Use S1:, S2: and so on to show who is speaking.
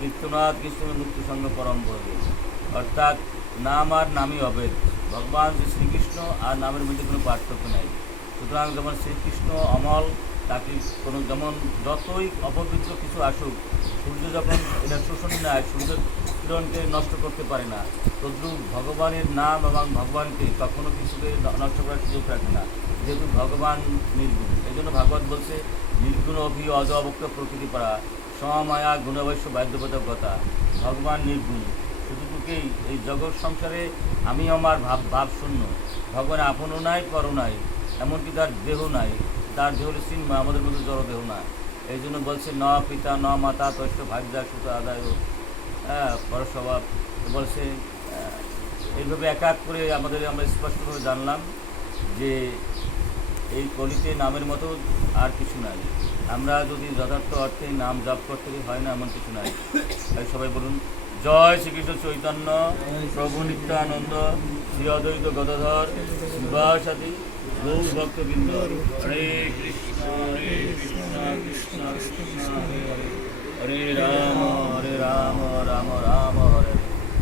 S1: কীর্তনাথ কৃষ্ণ মুক্তি সঙ্গ পরম বলবে অর্থাৎ নাম আর নামই অভেদ ভগবান শ্রী শ্রীকৃষ্ণ আর নামের মধ্যে কোনো পার্থক্য নাই। সুতরাং যেমন শ্রীকৃষ্ণ অমল, তাকে কোনো যেমন যতই অপবিত্র কিছু আসুক, সূর্য যখন এটা শোষণ নেয় সূর্য কিরণকে নষ্ট করতে পারে না। তদ্রুপ ভগবানের নাম এবং ভগবানকে কখনো কিছুকে নষ্ট করার সুযোগ রাখে না। যেহেতু ভগবান নির্গুণ। এই জন্য ভাগবত বলছে, নির্গুণ অভি অজ অবক্ত প্রকৃতি পারা সমমায়া গুণবৈশ্য বাদ্যবোধক কথা ভগবান নির্গুণ। শুধুটুকুই এই জগৎ সংসারে আমি আমার ভাব ভাব শূন্য। ভগবান আপনও নাই, পরও নাই। এমনকি তার দেহ নাই। তার দেহ হলো আমাদের মধ্যে জড় দেহ এই জন্য বলছে, ন পিতা, ন মাতা তৈষ্ট ভাগ্যা সুত, আদায় হ্যাঁ পরস্বভাব বলছে এইভাবে এক এক করে আমাদের আমরা স্পষ্টভাবে জানলাম যে এই কলিতে নামের মতো আর কিছু নাই আমরা যদি যথার্থ অর্থে নাম জপ করতে হয় না এমন কিছু নাই তাই সবাই বলুন জয় শ্রীকৃষ্ণ চৈতন্য প্রভু নিত্যানন্দ শ্রী অদ্বৈত গদাধর শিবাসাদি গৌর ভক্তবৃন্দ হরে কৃষ্ণ হরে কৃষ্ণ কৃষ্ণ কৃষ্ণ হরে রাম